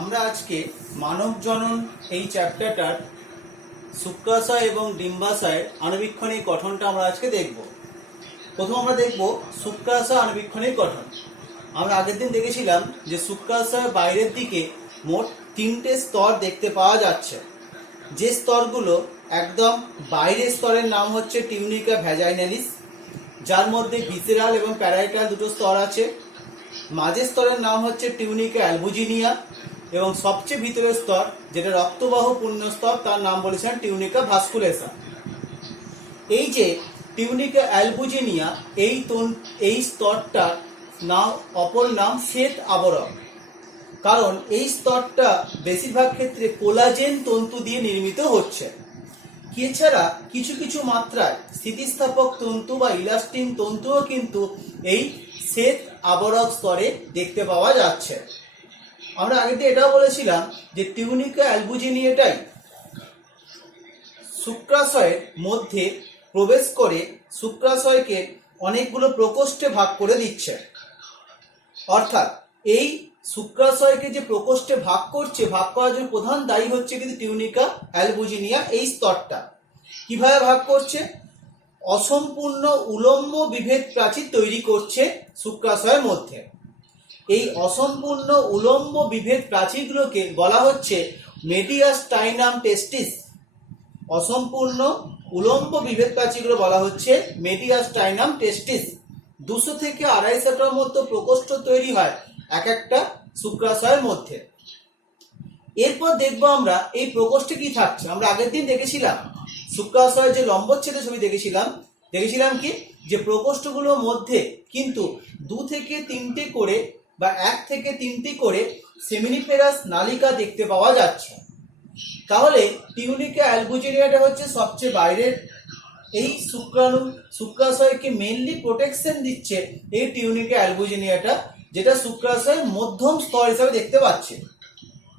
আমরা আজকে মানব জনন এই চ্যাপ্টারটার শুক্রাশয় এবং ডিম্বাশয়ের আণুবীক্ষণিক গঠনটা আমরা আজকে দেখব। প্রথম আমরা দেখব শুক্রাশয় আণুবীক্ষণিক গঠন। আমরা আগের দিন দেখেছিলাম যে শুক্রাশয়ের বাইরের দিকে মোট 3টে স্তর দেখতে পাওয়া যাচ্ছে। যে স্তরগুলো একদম বাইরের স্তরের নাম হচ্ছে টিউনিকা ভ্যাজাইনালিস, যার মধ্যে ভিসেরাল এবং প্যারাইটাল দুটো স্তর আছে। মাঝের স্তরের নাম হচ্ছে টিউনিকা অ্যালবুজিনিয়া এবং সবচেয়ে ভিতরের স্তর যেটা রক্তবাহ পূর্ণ স্তর তার নাম বলেছেন টিউনিকা ভাস্কুলেসা। এই যে টিউনিকা অ্যালবুজিনিয়া এই স্তরটার নাম অপর নাম শ্বেত আবরণ, কারণ এই স্তরটা বেশিরভাগ ক্ষেত্রে কোলাজেন তন্তু দিয়ে নির্মিত হচ্ছে। এছাড়া কিছু কিছু মাত্রায় স্থিতিস্থাপক তন্তু বা ইলাস্টিন তন্তুও কিন্তু এই শ্বেত আবরক স্তরে দেখতে পাওয়া যাচ্ছে। আমরা আগে এটাও বলেছিলাম যে টিউনিকা অ্যালবুজিনিয়াটাই শুক্রাশয়ের মধ্যে প্রবেশ করে শুক্রাশয়কে অনেকগুলো প্রকোষ্ঠে ভাগ করে দিচ্ছে। অর্থাৎ এই শুক্রাশয়কে যে প্রকোষ্ঠে ভাগ করছে, ভাগ করার জন্য প্রধান দায়ী হচ্ছে কিন্তু টিউনিকা অ্যালবুজিনিয়া এই স্তরটা। কিভাবে ভাগ করছে? অসম্পূর্ণ উলম্ব বিভেদ প্রাচীর তৈরি করছে শুক্রাশয়ের মধ্যে। এই অসম্পূর্ণ উলম্ব বিভেদ প্রাচীরগুলোকে বলা হচ্ছে মেডিয়াস্টাইনাম টেস্টিস। অসম্পূর্ণ উলম্ব বিভেদ প্রাচীরগুলো বলা হচ্ছে মেডিয়াস্টাইনাম টেস্টিস। 200 থেকে 250টার মতো প্রকোষ্ঠ তৈরি হয় এক একটা শুক্রাশয়ের মধ্যে। এরপর দেখবো আমরা এই প্রকোষ্ঠে কি থাকছে। আমরা আগের দিন দেখেছিলাম শুক্রাশয়ের যে লম্বচ্ছেদের ছবি দেখেছিলাম কি যে প্রকোষ্ঠগুলোর মধ্যে কিন্তু 2 থেকে 3টে করে বা 1 থেকে 3টি করে সেমিনিফেরাস নালিকা দেখতে পাওয়া যাচ্ছে। তাহলে টিউনিকা অ্যালবুজিনিয়াটা হচ্ছে সবচেয়ে বাইরের। এই শুক্রাশয়কে মেইনলি প্রোটেকশন দিচ্ছে এই টিউনিকা অ্যালবুজিনিয়াটা, যেটা শুক্রাশয়ের মধ্যম স্তর হিসাবে দেখতে পাচ্ছে।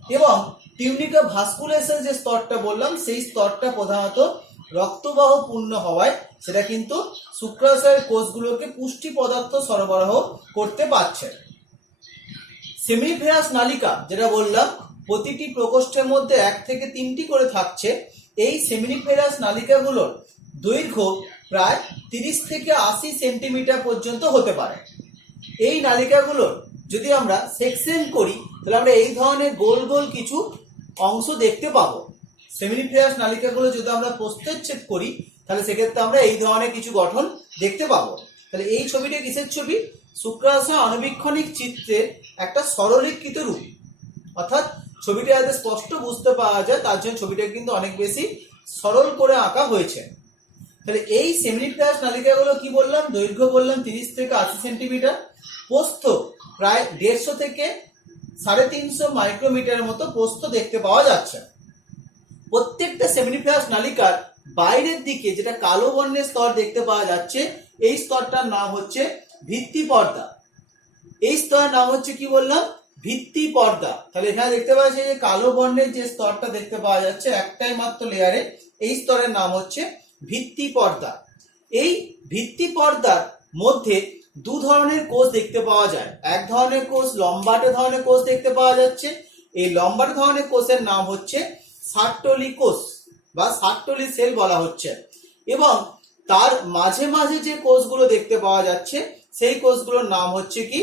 এবং টিউনিকা ভাস্কুলেসার যে স্তরটা বললাম, সেই স্তরটা প্রধানত রক্তবাহ পূর্ণ হওয়ায় সেটা কিন্তু শুক্রাশয়ের কোষগুলোকে পুষ্টি পদার্থ সরবরাহ করতে পারছে। সেমিনিফেরাস নালিকা যেটা বললাম প্রতিটি প্রকোষ্ঠের মধ্যে 1 থেকে 3টি করে থাকছে। এই সেমিনিফেরাস নালিকাগুলোর দৈর্ঘ্য প্রায় 30 থেকে 80 সেন্টিমিটার পর্যন্ত হতে পারে। এই নালিকাগুলোর যদি আমরা সেকশন করি তাহলে আমরা এই ধরনের গোল গোল কিছু অংশ দেখতে পাবো। সেমিনিফেরাস নালিকাগুলো যদি আমরা প্রস্থচ্ছেদ করি তাহলে সেক্ষেত্রে আমরা এই ধরনের কিছু গঠন দেখতে পাবো। তাহলে এই ছবিটা কিসের ছবি? শুক্রাশয় আণুবীক্ষণিক চিত্রের একটা সরলীকৃত রূপ। অর্থাৎ ছবিটা যাতে স্পষ্ট বুঝতে পাওয়া যায় তার জন্য ছবিটা কিন্তু অনেক বেশি সরল করে আঁকা হয়েছে। তাহলে এই সেমিনিফেরাস নালিকাগুলো কি বললাম? দৈর্ঘ্য বললাম 30 থেকে 80 সেন্টিমিটার, প্রস্থ প্রায় 150 থেকে 350 মাইক্রোমিটারের মতো প্রস্থ দেখতে পাওয়া যাচ্ছে। প্রত্যেকটা সেমিনিফেরাস নালিকার বাইরের দিকে যেটা কালো বর্ণের স্তর দেখতে পাওয়া যাচ্ছে, এই স্তরটার নাম হচ্ছে ভিত্তি পর্দা। এই স্তরের নাম হচ্ছে কি বললাম? ভিত্তি পর্দা। তাহলে এখানে দেখতে পাচ্ছি যে কালো বর্ণের যে স্তরটা দেখতে পাওয়া যাচ্ছে একটাই মাত্র লেয়ারে, এই স্তরের নাম হচ্ছে ভিত্তি পর্দা। এই ভিত্তি পর্দার মধ্যে 2 ধরনের কোষ দেখতে পাওয়া যায়। এক ধরনের কোষ লম্বাটে ধরনের কোষ দেখতে পাওয়া যাচ্ছে। এই লম্বাটে ধরনের কোষের নাম হচ্ছে সার্টোলি কোষ বা সার্টোলি সেল বলা হচ্ছে। এবং তার মাঝে মাঝে যে কোষগুলো দেখতে পাওয়া যাচ্ছে সেই কোষগুলোর নাম হচ্ছে কি?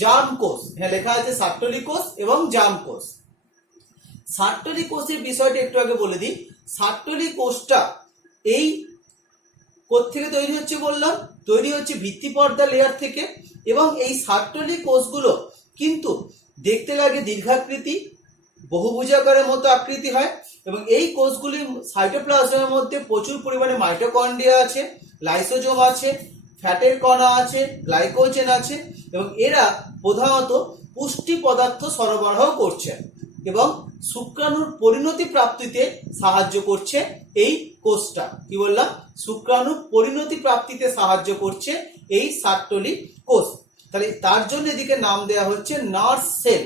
জার্ম কোষ। হ্যাঁ, লেখা আছে সার্টোলি কোষ এবং জার্ম কোষ। সার্টোলি কোষের বিষয়টা একটু আগে বলে দিই। সার্টোলি কোষটা এই কোত্থেকে তৈরি হচ্ছে বললাম? তৈরি হচ্ছে ভিত্তি পর্দা লেয়ার থেকে। এবং এই সার্টোলি কোষগুলো কিন্তু দেখতে লাগে দীর্ঘাকৃতি, বহুভুজাকারের মতো আকৃতি হয়। এবং এই কোষগুলি সাইটোপ্লাজমের মধ্যে প্রচুর পরিমাণে মাইটোকন্ড্রিয়া আছে, লাইসোজোম আছে, ফ্যাটের কণা আছে, গ্লাইকোজেন আছে এবং এরা প্রধানত পুষ্টি পদার্থ সরবরাহ করছে এবং শুক্রাণুর পরিণতি প্রাপ্তিতে সাহায্য করছে এই কোষটা। কি বললাম? শুক্রাণুর পরিণতি প্রাপ্তিতে সাহায্য করছে এই সার্টোলি কোষ। তাহলে তার জন্য এদিকে নাম দেওয়া হচ্ছে নার্স সেল।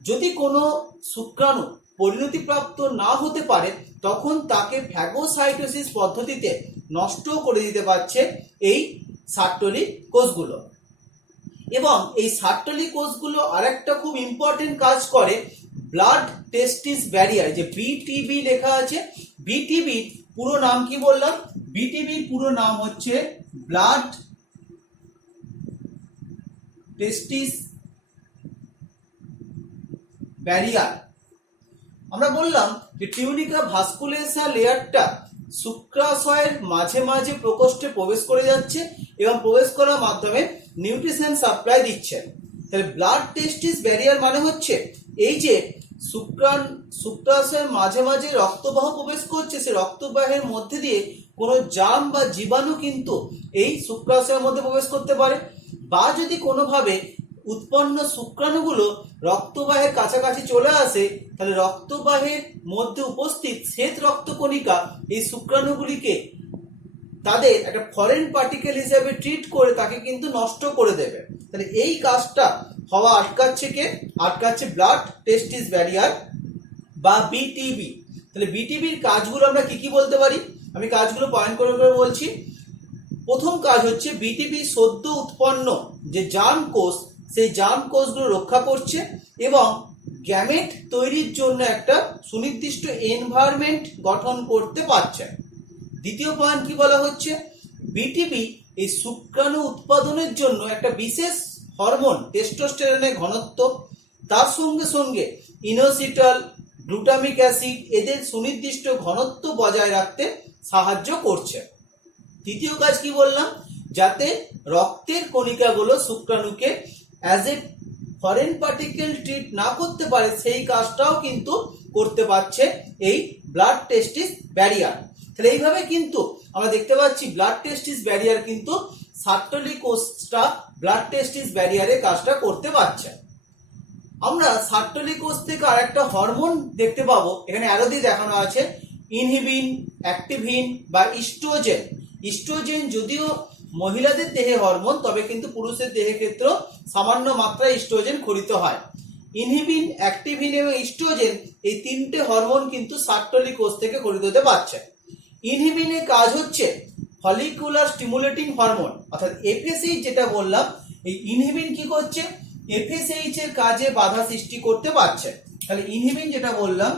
যদি কোনো শুক্রাণু পরিণতিপ্রাপ্ত না হতে পারে তখন তাকে ফ্যাগোসাইটোসিস পদ্ধতিতে নষ্ট করে দিতে পারছে এই সার্টোলি কোষগুলো। এবং এই সার্টোলি কোষগুলো আরেকটা খুব ইম্পর্টেন্ট কাজ করে, ব্লাড টেস্টিস ব্যারিয়ার, যে বিটিবি লেখা আছে, বিটিবি পুরো নাম কি বললাম? বিটিবি পুরো নাম হচ্ছে ব্লাড টেস্টিস ব্যারিয়ার। আমরা বললাম যে টিউনিকা ভাস্কুলেসা লেয়ারটা শুক্রাশয়ের মাঝে মাঝে প্রকোষ্ঠে প্রবেশ করে যাচ্ছে এবং প্রবেশ করার মাধ্যমে নিউট্রিশন সাপ্লাই দিচ্ছে। তাহলে ব্লাড টেস্টিস ব্যারিয়ার মানে হচ্ছে এই যে শুক্রাশয়ের মাঝে মাঝে রক্তবাহ প্রবেশ করছে, সেই রক্তবাহের মধ্যে দিয়ে কোনো জার্ম বা জীবাণু কিন্তু এই শুক্রাশয়ের মধ্যে প্রবেশ করতে পারে, বা যদি কোনোভাবে উৎপন্ন শুক্রাণুগুলো রক্তবাহের কাছাকাছি চলে আসে, তাহলে রক্তবাহের মধ্যে উপস্থিত শ্বেত রক্তকণিকা এই শুক্রাণুগুলিকে তাদের একটা ফরেন পার্টিকেল হিসেবে ট্রিট করে তাকে কিন্তু নষ্ট করে দেবে। তাহলে এই কাজটা হওয়া আটকাচ্ছে ব্লাড টেস্টিস ব্যারিয়ার বা বিটিবি। তাহলে বিটিবির কাজগুলো আমরা কি কি বলতে পারি? আমি কাজগুলো পয়েন্ট করে করে বলছি। প্রথম কাজ হচ্ছে বিটিবি সদ্য উৎপন্ন যে জার্ম কোষ, সেই জার্ম কোষগুলো রক্ষা করছে এবং গ্যামেট তৈরির জন্য একটা সুনির্দিষ্ট এনভায়রনমেন্ট গঠন করতে পারছে। দ্বিতীয় পয়েন্ট কি বলা হচ্ছে? বিটিবি এই শুক্রাণু উৎপাদনের জন্য একটা বিশেষ হরমোন টেস্টোস্টেরনের ঘনত্ব, তার সঙ্গে সঙ্গে ইনোসিটল, গ্লুটামিক অ্যাসিড এদের সুনির্দিষ্ট ঘনত্ব বজায় রাখতে সাহায্য করছে। তৃতীয় কাজ কি বললাম? যাতে রক্তের কণিকাগুলো শুক্রাণুকে as a foreign particle treat না করতে পারে, সেই কাজটাও কিন্তু করতে পারছে এই ব্লাড টেস্টিস ব্যারিয়ার। তাহলে এইভাবে কিন্তু আমরা দেখতে পাচ্ছি ব্লাড টেস্টিস ব্যারিয়ার কিন্তু সার্টোলি কোষটা ব্লাড টেস্টিস ব্যারিয়ারের কাজটা করতে পারছে। আমরা সার্টোলি কোষ থেকে আরেকটা হরমোন দেখতে পাবো, এখানে অ্যারো দিয়ে দেখানো আছে, ইনহিবিন, অ্যাক্টিভিন বা ইস্ট্রোজেন। ইস্ট্রোজেন যদিও মহিলাদের দেহে হরমোন, তবে কিন্তু পুরুষের দেহের ক্ষেত্রেও সামান্য মাত্রায় ইস্ট্রোজেন খরিত হয়। ইনহিবিন, অ্যাক্টিভিন এবং ইস্ট্রোজেন এই তিনটে হরমোন কিন্তু সার্টোলি কোষ থেকে খরিত হতে পারছে। ইনহিবিনের কাজ হচ্ছে ফলিকুলার স্টিমুলেটিং হরমোন, অর্থাৎ এফএসএইচ যেটা বললাম, এই ইনহিবিন কি করছে? এফএসএইচ এর কাজে বাধা সৃষ্টি করতে পারছে। তাহলে ইনহিবিন যেটা বললাম,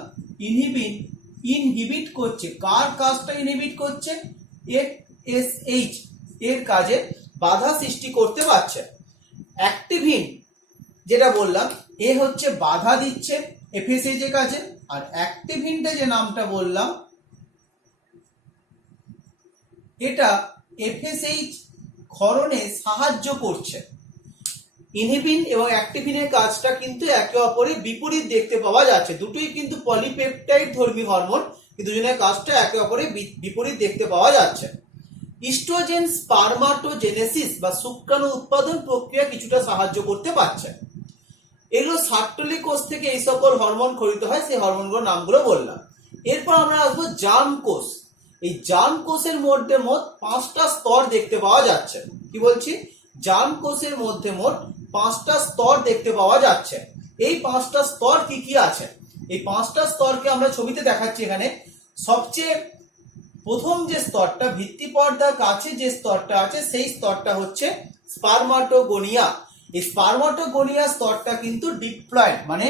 ইনহিবিন ইনহিবিট করছে, কার কাজটা ইনহিবিট করছে? এফএসএইচ এর কাজে বাধা সৃষ্টি করতে পারছে। অ্যাক্টিভিন যেটা বললাম, এ হচ্ছে বাধা দিচ্ছে এফএসএইচ এর কাজে, আর অ্যাক্টিভিনটা যে নামটা বললাম, এটা এফএসএইচ ক্ষরণে সাহায্য করছে। ইনহিবিন এবং অ্যাক্টিভিনের কাজটা কিন্তু একে অপরের বিপরীত দেখতে পাওয়া যাচ্ছে, দুটোই কিন্তু পলিপেপটাইড ধর্মী হরমোন, কিন্তু দুজনের কাজটা একে অপরের বিপরীত দেখতে পাওয়া যাচ্ছে। ইস্ট্রোজেন স্পারমাটোজেনেসিস বা শুক্রাণু উৎপাদন প্রক্রিয়া কিছুটা সাহায্য করতে পারছে। এগুলো সার্টোলি কোষ থেকে এই সকল হরমোন খরিত হয়, সেই হরমোনগুলোর নামগুলো বললাম। এরপর আমরা আসবো জার্ম কোষ। এই জার্ম কোষের মধ্যে মোট 5টা স্তর দেখতে পাওয়া যাচ্ছে। কি বলছি? জার্ম কোষের মধ্যে মোট 5টা স্তর দেখতে পাওয়া যাচ্ছে। এই 5টা স্তর কি কি আছে? এই 5টা স্তরকে আমরা ছবিতে দেখাচ্ছি এখানে। সবচেয়ে প্রথম যে স্তরটা, ভিত্তি পর্দার কাছে যে স্তরটা আছে, সেই স্তরটা হচ্ছে স্পারমাটোগোনিয়া। এই স্পারমাটোগোনিয়া স্তরটা কিন্তু ডিপ্লয়েড, মানে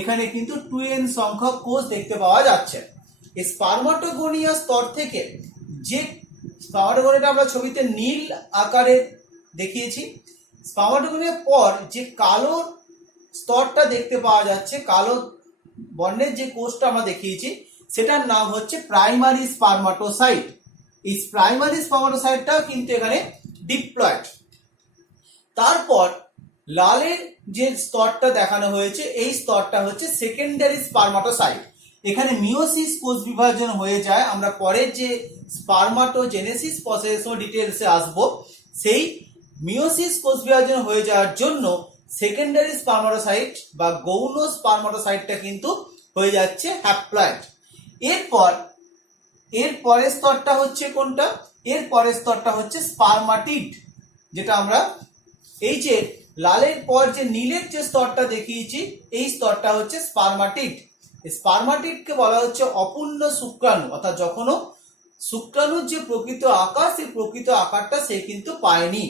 এখানে কিন্তু 2n সংখ্যক কোষ দেখতে পাওয়া যাচ্ছে। এই স্পারমাটোগোনিয়া স্তর থেকে যে স্পারমাটোগোনিয়াটা আমরা ছবিতে নীল আকারে দেখিয়েছি, স্পারমাটোগোনিয়ার পর যে কালো স্তরটা দেখতে পাওয়া যাচ্ছে, কালো বর্ণের যে কোষটা আমরা দেখিয়েছি, সেটার নাম হচ্ছে প্রাইমারি স্পারমাটোসাইট। এই প্রাইমারি স্পারমাটোসাইটটাও কিন্তু এখানে ডিপ্লয়েড। তারপর লালের যে স্তরটা দেখানো হয়েছে, এই স্তরটা হচ্ছে সেকেন্ডারি স্পারমাটোসাইট। এখানে মিওসিস কোষ বিভাজন হয়ে যায়। আমরা পরের যে স্পারমাটোজেনেসিস প্রসেসের ডিটেলসে আসবো, সেই মিওসিস কোষ বিভাজন হয়ে যাওয়ার জন্য সেকেন্ডারি স্পারমাটোসাইট বা গৌণ স্পারমাটোসাইটটা কিন্তু হয়ে যাচ্ছে হ্যাপ্লয়েড। এর পরের স্তরটা হচ্ছে কোনটা? এর পরের স্তরটা হচ্ছে স্পারমাটিড, যেটা আমরা এই যে লালের পর যে নীলের যে স্তরটা দেখিয়েছি, এই স্তরটা হচ্ছে স্পারমাটিড। স্পারমাটিডকে বলা হচ্ছে অপূর্ণ শুক্রাণু, অর্থাৎ যখনও শুক্রাণুর যে প্রকৃত আকার, সেই প্রকৃত আকারটা সে কিন্তু পায়নি।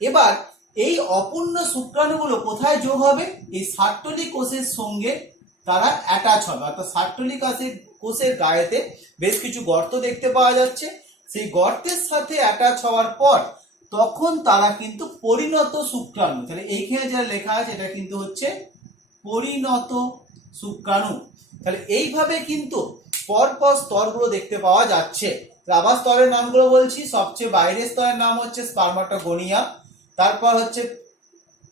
এবার এই অপূর্ণ শুক্রাণুগুলো কোথায় যোগ হবে? এই সার্টোলি কোষের সঙ্গে তারা অ্যাটাচ হবে, অর্থাৎ সার্টোলিক অ্যাসিড কোষের গায়েতে বেশ কিছু গর্ত দেখতে পাওয়া যাচ্ছে। সেই গর্তের সাথে অ্যাটাচ হওয়ার পর তখন তারা কিন্তু পরিণত শুক্রাণু, তাহলে এইখানে যা লেখা আছে এটা কিন্তু হচ্ছে পরিণত শুক্রাণু। তাহলে এইভাবে কিন্তু পরপর স্তরগুলো দেখতে পাওয়া যাচ্ছে। আবার স্তরের নামগুলো বলছি, সবচেয়ে বাইরের স্তরের নাম হচ্ছে স্পার্মাটোগোনিয়া, তারপর হচ্ছে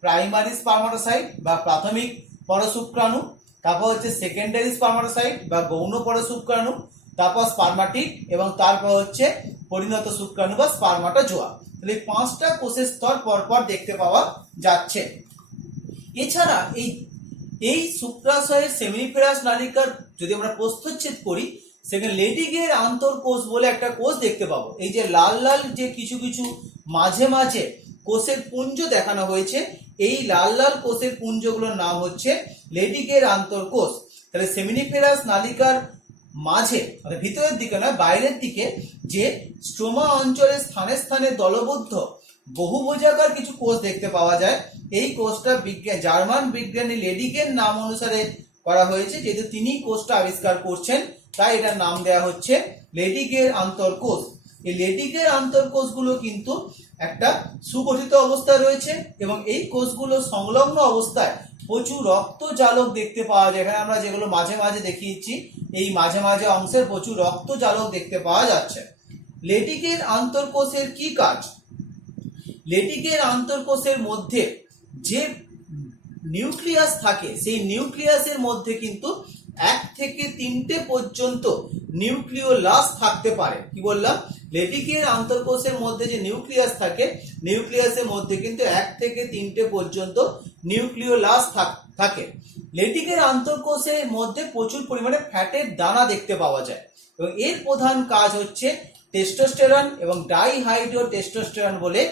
প্রাইমারি স্পার্মাটোসাইট বা প্রাথমিক পরশুক্রাণু, তারপর হচ্ছে সেকেন্ডারি স্পার্মাটোসাইট বা গৌণ পরশুক্রাণু, তারপর স্পার্মাটিড এবং তারপর হচ্ছে পরিণত শুক্রাণু বা স্পার্মাটোজোয়া। তাহলে 5টা কোষের স্তর পরপর দেখতে পাওয়া যাচ্ছে। এছাড়া এই শুক্রাশয়ের সেমিনিফেরাস নালিকার যদি আমরা প্রস্থচ্ছেদ করি, সেখানে লেডিগের আন্তঃকোষ বলে একটা কোষ দেখতে পাবো। এই যে লাল লাল যে কিছু কিছু মাঝে মাঝে কোষের পুঞ্জ দেখানো হয়েছে, এই লাল লাল কোষের পুঞ্জগুলোর নাম হচ্ছে লেডিগের আন্তঃকোষ। তাহলে সেমিনিফেরাস নালিকার মাঝে, মানে ভিতরের দিকে নয় বাইরের দিকে, যে স্ট্রোমা অঞ্চলের স্থানে স্থানে দলবদ্ধ বহুভুজাকার কিছু কোষ দেখতে পাওয়া যায়, এই কোষটা জার্মান বিজ্ঞানী লেডিগের নাম অনুসারে করা হয়েছে। যেহেতু তিনি কোষটা আবিষ্কার করছেন, তাই এটার নাম দেওয়া হচ্ছে লেডিগের আন্তঃকোষ। এই লেডিগের আন্তঃকোষগুলো কিন্তু একটা সুগঠিত অবস্থায় রয়েছে এবং এই কোষগুলো সংলগ্ন অবস্থায় প্রচুর রক্ত জালক দেখতে পাওয়া যায়। এখানে আমরা যেগুলো মাঝে মাঝে দেখিয়েছি, এই মাঝে মাঝে অংশের প্রচুর রক্ত জালক দেখতে পাওয়া যাচ্ছে। লেডিগের আন্তঃকোষের কি কাজ? লেডিগের আন্তঃকোষের মধ্যে যে নিউক্লিয়াস থাকে, সেই নিউক্লিয়াসের মধ্যে কিন্তু 1 থেকে 3টে পর্যন্ত নিউক্লিওলাস থাকতে পারে। কি বললাম? লেডিগের আন্তঃকোষের মধ্যে যে নিউক্লিয়াস থাকে, নিউক্লিয়াসের মধ্যে কিন্তু 1 থেকে 3টে পর্যন্ত নিউক্লিওলাস থাকে। লেডিগের আন্তঃকোষের মধ্যে প্রচুর পরিমাণে ফ্যাটের দানা দেখতে পাওয়া যায় এবং এর প্রধান কাজ হচ্ছে টেস্টোস্টেরন এবং ডাইহাইড্রো টেস্টোস্টেরন বলে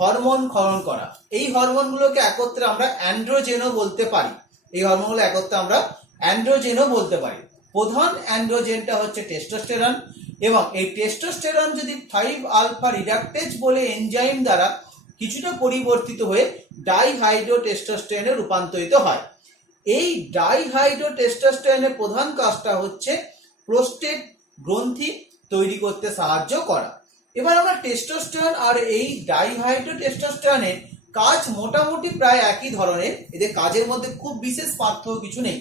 হরমোন ক্ষরণ করা। এই হরমোনগুলোকে একত্রে আমরা অ্যান্ড্রোজেনও বলতে পারি। এই হরমোনগুলো একত্রে আমরা অ্যান্ড্রোজেনও বলতে পারি। প্রধান অ্যান্ড্রোজেনটা হচ্ছে টেস্টোস্টেরন এবং এই টেস্টোস্টেরন যদি 5 আলফা রিডাকটেজ বলে এনজাইম দ্বারা কিছুটা পরিবর্তিত হয়ে ডাইহাইড্রো টেস্টোস্টেরনে রূপান্তরিত হয়। এই ডাইহাইড্রো টেস্টোস্টেরনের প্রধান কাজটা হচ্ছে প্রোস্টেট গ্রন্থি তৈরি করতে সাহায্য করা। এবার আমরা টেস্টোস্টেরন আর এই ডাইহাইড্রো টেস্টোস্টেরনের কাজ মোটামুটি প্রায় একই ধরনের, এদের কাজের মধ্যে খুব বিশেষ পার্থক্য কিছু নেই।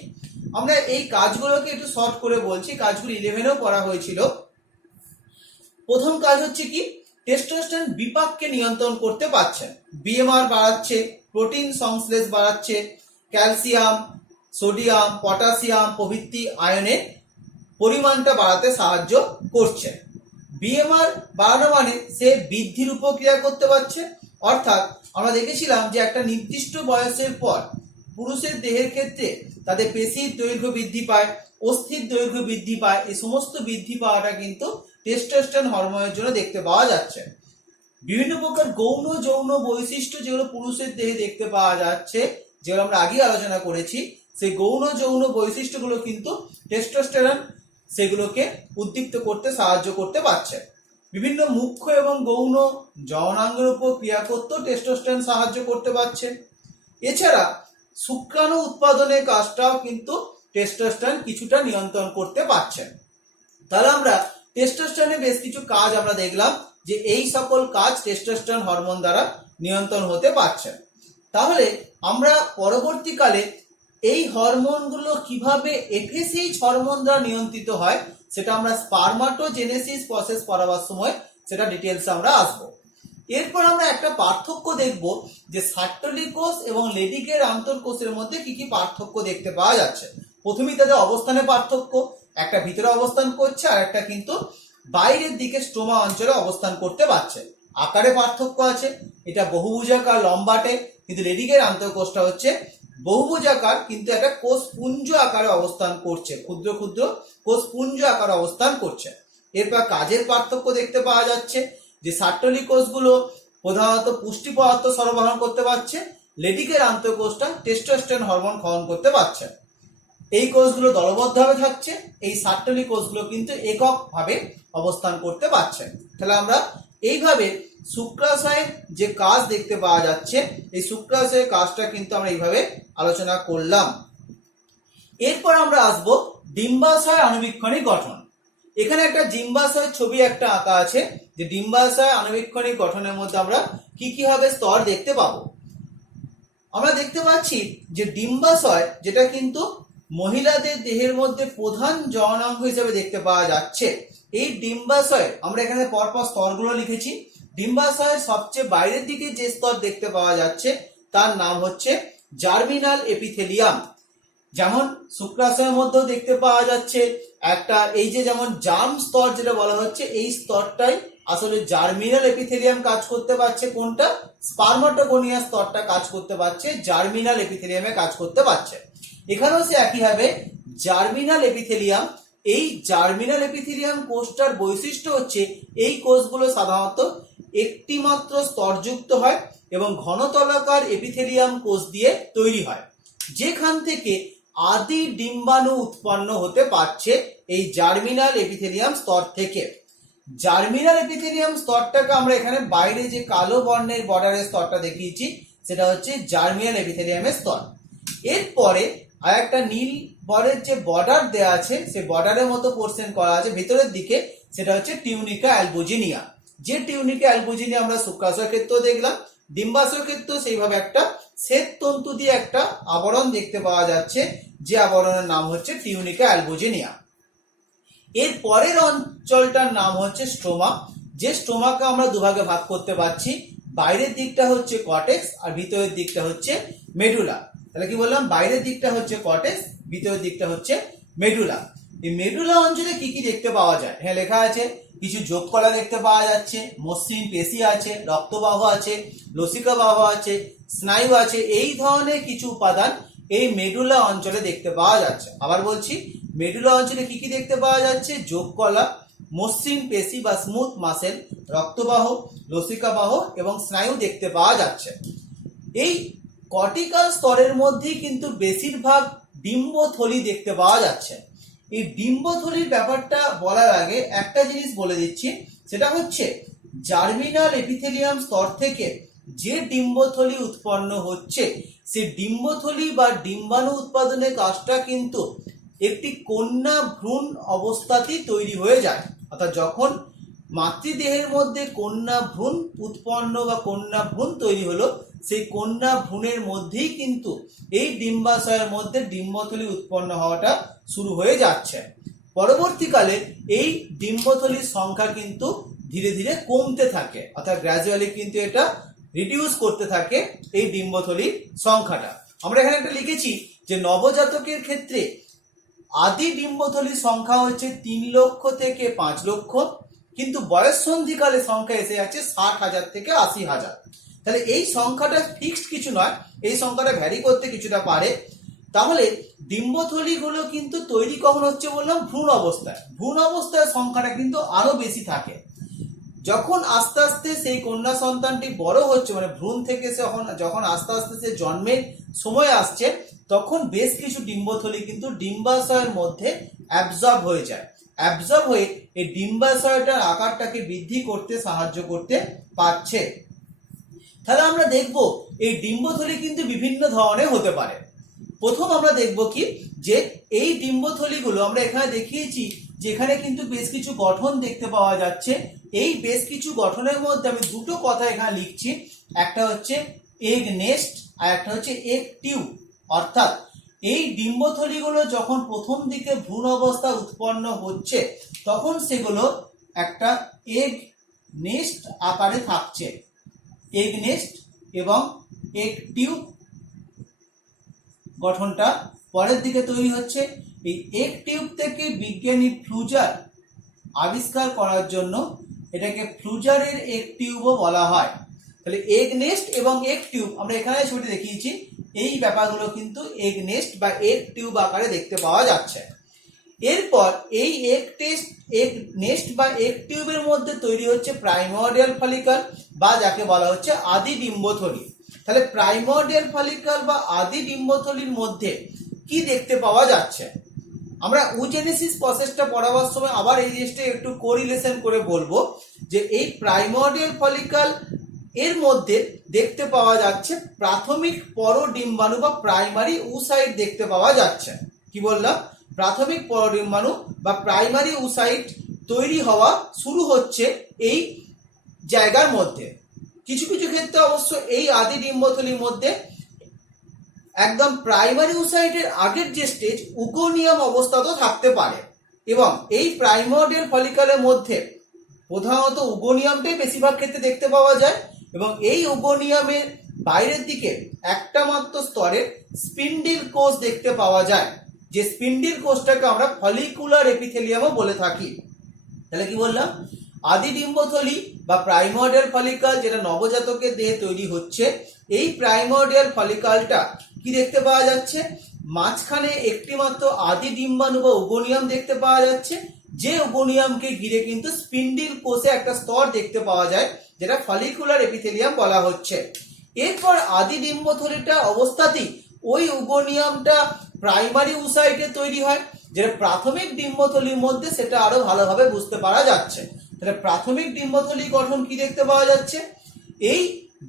আমরা এই কাজগুলোকে একটু শর্ট করে বলছি, কাজগুলো 11এও করা হয়েছিল। প্রথম কাজ হচ্ছে কি, টেস্টোস্টেরন বিপাককে নিয়ন্ত্রণ করতে পারছে, বিএমআর বাড়াচ্ছে, প্রোটিন সংশ্লেষ বাড়াচ্ছে, ক্যালসিয়াম, সোডিয়াম, পটাশিয়াম প্রভৃতি আয়নের পরিমাণটা বাড়াতে সাহায্য করছে। বিএমআর বাড়ানো মানে সে বৃদ্ধির উপর ক্রিয়া করতে পারছে। অর্থাৎ আমরা দেখেছিলাম যে একটা নির্দিষ্ট বয়সের পর পুরুষের দেহের ক্ষেত্রে তাদের পেশির দৈর্ঘ্য বৃদ্ধি পায়, অস্থির দৈর্ঘ্য বৃদ্ধি পায়। এই সমস্ত বৃদ্ধি পাওয়াটা কিন্তু টেস্টোস্টেরন হরমোনের জন্য দেখতে পাওয়া যাচ্ছে। বিভিন্ন প্রকার গৌণ যৌন বৈশিষ্ট্য যেগুলো পুরুষের দেহে দেখতে পাওয়া যাচ্ছে, যেগুলো আমরা আগে আলোচনা করেছি, সেই গৌণ যৌন বৈশিষ্ট্যগুলো কিন্তু টেস্টোস্টেরন সেগুলোকে উদ্দীপ্ত করতে সাহায্য করতে পারছে। বিভিন্ন মুখ্য এবং গৌণ যৌনাঙ্গের উপর ক্রিয়া করতেও টেস্টোস্টেরন সাহায্য করতে পারছে। এছাড়া শুক্রাণু উৎপাদনের কাজটাও কিন্তু টেস্টোস্টেরন কিছুটা নিয়ন্ত্রণ করতে পারছে। তাহলে আমরা টেস্টোস্টেরনের বেশ কিছু কাজ আমরা দেখলাম যে এই সকল কাজ টেস্টোস্টেরন হরমোন দ্বারা নিয়ন্ত্রণ হতে পারছে। তাহলে আমরা পরবর্তীকালে এই হরমোনগুলো কিভাবে এফএসএইচ হরমোন দ্বারা নিয়ন্ত্রিত হয় সেটা আমরা স্পারমাটোজেনেসিস প্রসেস পড়াবার সময় সেটা ডিটেলস আমরা আসবো। এরপর আমরা একটা পার্থক্য দেখব যে সার্টোলিক কোষ এবং লেডিগের আন্তঃকোষের মধ্যে কি কি পার্থক্য দেখতে পাওয়া যাচ্ছে। প্রথমেই তাদের অবস্থানে পার্থক্য, একটা ভিতরে অবস্থান করছে আর একটা কিন্তু বাইরের দিকে স্ট্রোমা অঞ্চলে অবস্থান করতে পারছে। আকারে পার্থক্য আছে, এটা বহুভুজাকার লম্বাটে, কিন্তু লেডিগের আন্তঃকোষটা হচ্ছে বহুভুজাকার কিন্তু একটা কোষ পুঞ্জ আকারে অবস্থান করছে, ক্ষুদ্র ক্ষুদ্র কোষ পুঞ্জ আকারে অবস্থান করছে। এরপর কাজের পার্থক্য দেখতে পাওয়া যাচ্ছে যে সার্টোলিক কোষগুলো প্রধানত পুষ্টি পদার্থ সরবরাহ করতে পারছে, লেডিগের আন্তঃকোষটা টেস্টোস্টেরন হরমোন ক্ষরণ করতে পারছে। এই কোষগুলো দলবদ্ধভাবে থাকছে, এই সার্টোলিক কোষগুলো কিন্তু এককভাবে অবস্থান করতে পারছে। তাহলে আমরা এইভাবে শুক্রাশয়ের যে কাজ দেখতে পাওয়া যাচ্ছে, এই শুক্রাশয়ের কাজটা কিন্তু আমরা এইভাবে আলোচনা করলাম। এরপর আমরা আসবো ডিম্বাশয় আণুবীক্ষণিক গঠন। এখানে একটা ডিম্বাশয়ের ছবি একটা আঁকা আছে, যে ডিম্বাশয় আণুবীক্ষণিক গঠনের মধ্যে আমরা কি কি ভাবে স্তর দেখতে পাবো। আমরা দেখতে পাচ্ছি যে ডিম্বাশয়, যেটা কিন্তু মহিলাদের দেহের মধ্যে প্রধান যৌনাঙ্গ হিসেবে দেখতে পাওয়া যাচ্ছে, এই ডিম্বাশয়ে আমরা এখানে পরপর স্তরগুলো লিখেছি। ডিম্বাশয়ের সবচেয়ে বাইরের দিকে যে স্তর দেখতে পাওয়া যাচ্ছে তার নাম হচ্ছে জার্মিনাল এপিথেলিয়াম। যেমন শুক্রাশয়ের মধ্যেও দেখতে পাওয়া যাচ্ছে একটা, এই যে যেমন জার্ম স্তর যেটা বলা হচ্ছে, এই স্তরটাই আসলে জার্মিনাল এপিথেলিয়াম কাজ করতে পারছে। কোনটা? স্পার্মাটোগোনিয়া স্তরটা কাজ করতে পারছে, জার্মিনাল এপিথেলিয়ামে কাজ করতে পারছে। এখানেও সে একইভাবে জার্মিনাল এপিথেলিয়াম, এই জার্মিনাল এপিথেলিয়াম কোষটার বৈশিষ্ট্য হচ্ছে এই কোষগুলো সাধারণত একটি মাত্র স্তরযুক্ত হয় এবং ঘনতলাকার এপিথেলিয়াম কোষ দিয়ে তৈরি হয়, যেখান থেকে আদি ডিম্বাণু উৎপন্ন হতে পারছে এই জার্মিনাল এপিথেলিয়াম স্তর থেকে। জার্মিনাল এপিথেলিয়াম স্তরটাকে আমরা এখানে বাইরে যে কালো বর্ণের বর্ডারের স্তরটা দেখিয়েছি সেটা হচ্ছে জার্মিনাল এপিথেলিয়ামের স্তর। এরপরে আর একটা নীল বর্ণের যে বর্ডার দেওয়া আছে, সেই বর্ডারের মতো পোর্শন করা আছে ভিতরের দিকে, সেটা হচ্ছে টিউনিকা অ্যালবুজিনিয়া। যে টিউনিকা অ্যালবুজিনিয়া আমরা শুক্রাশয় ক্ষেত্রেও দেখলাম, ডিম্বাশয় ক্ষেত্রেও সেইভাবে একটা শ্বেত তন্তু দিয়ে একটা আবরণ দেখতে পাওয়া যাচ্ছে, যে আবরণের নাম হচ্ছে টিউনিকা অ্যালবুজিনিয়া। এর পরের অঞ্চলটার নাম হচ্ছে স্ট্রোমা, যে স্ট্রোমাকে আমরা দুভাগে ভাগ করতে পারছি, বাইরের দিকটা হচ্ছে কর্টেক্স আর ভিতরের দিকটা হচ্ছে মেডুলা। তাহলে কি বললাম? বাইরের দিকটা হচ্ছে কর্টেক্স, ভিতরের দিকটা হচ্ছে মেডুলা। এই মেডুলা অঞ্চলে কি কি দেখতে পাওয়া যায়? হ্যাঁ, লেখা আছে কিছু যোগকলা দেখতে পাওয়া যাচ্ছে, মসৃণ পেশি আছে, রক্তবাহ আছে, লসিকাবাহ আছে, স্নায়ু আছে। এই ধরনের কিছু উপাদান এই মেডুলা অঞ্চলে দেখতে পাওয়া যাচ্ছে। আবার বলছি, মেডুলা অঞ্চলে কি কি দেখতে পাওয়া যাচ্ছে? যোগকলা, মসৃণ পেশি বা স্মুথ মাসেল, রক্তবাহ, লসিকাবাহ এবং স্নায়ু দেখতে পাওয়া যাচ্ছে। এই কর্টিক্যাল স্তরের মধ্যেই কিন্তু বেশিরভাগ ডিম্বথলি দেখতে পাওয়া যাচ্ছে। এই ডিম্বথলির ব্যাপারটা বলার আগে একটা জিনিস বলে দিচ্ছি, সেটা হচ্ছে জার্মিনাল এপিথেলিয়াম স্তর থেকে যে ডিম্বথলি উৎপন্ন হচ্ছে, সেই ডিম্বথলি বা ডিম্বাণু উৎপাদনের কাজটা কিন্তু একটি কন্যা ভ্রূণ অবস্থাতেই তৈরি হয়ে যায়। অর্থাৎ যখন মাতৃদেহের মধ্যে কন্যা ভ্রূণ উৎপন্ন বা কন্যা ভ্রূণ তৈরি হলো, সেই কন্যা ভ্রূণের মধ্যেই কিন্তু এই ডিম্বাশয়ের মধ্যে ডিম্বথলি উৎপন্ন হওয়াটা শুরু হয়ে যাচ্ছে। পরবর্তীকালে এই ডিম্বথলির সংখ্যা কিন্তু ধীরে ধীরে কমতে থাকে, অর্থাৎ গ্র্যাজুয়ালি কিন্তু এটা রিডিউস করতে থাকে এই ডিম্বথলির সংখ্যাটা। আমরা এখানে একটা লিখেছি যে নবজাতকের ক্ষেত্রে আদি ডিম্বথলির সংখ্যা হচ্ছে 3 লক্ষ থেকে 5 লক্ষ, কিন্তু বয়ঃসন্ধিকালে সংখ্যা এসে যাচ্ছে 60,000 থেকে 80,000। তাহলে এই সংখ্যাটা ফিক্সড কিছু নয়, এই সংখ্যাটা ভ্যারি করতে কিছুটা পারে। তাহলে ডিম্বথলিগুলো কিন্তু তৈরি কখন হচ্ছে বললাম? ভ্রূণ অবস্থায়। ভ্রূণ অবস্থায় সংখ্যাটা কিন্তু আরো বেশি থাকে। যখন আস্তে আস্তে সেই কন্যা সন্তানটি বড় হচ্ছে, মানে ভ্রূণ থেকে যখন আস্তে আস্তে সে জন্মের সময় আসছে, তখন বেশ কিছু ডিম্বথলি কিন্তু ডিম্বাশয়ের মধ্যে অ্যাবজর্ব হয়ে যায়। অ্যাবজর্ব হয়ে এই ডিম্বাশয়টার আকারটাকে বৃদ্ধি করতে সাহায্য করতে পারছে। তাহলে আমরা দেখব এই ডিম্বথলি কিন্তু বিভিন্ন ধরনের হতে পারে। প্রথম আমরা দেখব কি, যে এই ডিম্বথলিগুলো আমরা এখানে দেখিয়েছি, যেখানে কিন্তু বেশ কিছু গঠন দেখতে পাওয়া যাচ্ছে। এই বেশ কিছু গঠনের মধ্যে আমি দুটো কথা এখানে লিখছি, একটা হচ্ছে এগ নেস্ট আর একটা হচ্ছে এগ টিউব। অর্থাৎ এই ডিম্বথলিগুলো যখন প্রথম দিকে ভ্রূণ অবস্থা উৎপন্ন হচ্ছে, তখন সেগুলো একটা এগ নেস্ট আকারে থাকছে, এগ নেস্ট এবং এগ টিউব গঠনটা পরের দিকে তৈরি হচ্ছে। এই এগ টিউব থেকে বিজ্ঞানী ফ্লুজার আবিষ্কার করার জন্য এটাকে ফ্লুজারের এগ টিউবও বলা হয়। তাহলে এগ নেস্ট এবং এগ টিউব আমরা এখানে ছবিতে দেখিয়েছি, এই ব্যাপারগুলো কিন্তু এগ নেস্ট বা এগ টিউব আকারে দেখতে পাওয়া যাচ্ছে। এরপর এই এগ নেস্ট বা এগ টিউবের মধ্যে তৈরি হচ্ছে প্রাইমর্ডিয়াল ফলিকল, বা যাকে বলা হচ্ছে আদি ডিম্বথলি। তাহলে প্রাইমর্ডিয়াল ফলিকল বা আদি ডিম্বথলির মধ্যে কি দেখতে পাওয়া যাচ্ছে? আমরা উজেনেসিস প্রসেসটা পড়াবার সময় আবার এই জিনিসটা একটু কোরিলেশন করে বলবো, যে এই প্রাইমর্ডিয়াল ফলিকল এর মধ্যে দেখতে পাওয়া যাচ্ছে প্রাথমিক পরডিম্বাণু বা প্রাইমারি উসাইট দেখতে পাওয়া যাচ্ছে। কি বললাম, প্রাথমিক পরডিম্বাণু বা প্রাইমারি উসাইট তৈরি হওয়া শুরু হচ্ছে এই জায়গার মধ্যে। কিছু কিছু ক্ষেত্রে অবশ্য এই আদি ডিম্বথলির মধ্যে একদম প্রাইমারি উসাইটের আগের যে স্টেজ উগোনিয়াম অবস্থাতেও থাকতে পারে, এবং এই প্রাইমর্ডিয়াল ফলিকলের মধ্যে প্রধানত উগোনিয়ামটাই বেশিরভাগ ক্ষেত্রে দেখতে পাওয়া যায়, এবং এই উগোনিয়ামের বাইরের দিকে একটা মাত্র স্তরের স্পিন্ডিল কোষ দেখতে পাওয়া যায়, যে স্পিন্ডিল কোষটাকে আমরা ফলিকুলার এপিথেলিয়ামও বলে থাকি। তাহলে কি বললাম, আদি ডিম্বথলি বা প্রাইমর্ডিয়াল ফলিকল যেটা নবজাতকের দেহে তৈরি হচ্ছে, এই প্রাইমর্ডিয়াল ফলিকলটা কি দেখতে পাওয়া যাচ্ছে, মাঝখানে একটি মাত্র আদি ডিম্বাণু বা উগোনিয়াম দেখতে পাওয়া যাচ্ছে, যে উগোনিয়ামকে ঘিরে কিন্তু স্পিন্ডিল কোষে একটা স্তর দেখতে পাওয়া যায়, যেটা ফলিকুলার এপিথেলিয়াম বলা হচ্ছে। এরপর আদি ডিম্বথলিটা অবস্থাতেই ওই উগোনিয়ামটা প্রাইমারি উসাইটে তৈরি হয়, যেটা প্রাথমিক ডিম্বথলির মধ্যে সেটা আরো ভালোভাবে বুঝতে পারা যাচ্ছে। তাহলে প্রাথমিক ডিম্বথলি গঠন কি দেখতে পাওয়া যাচ্ছে, এই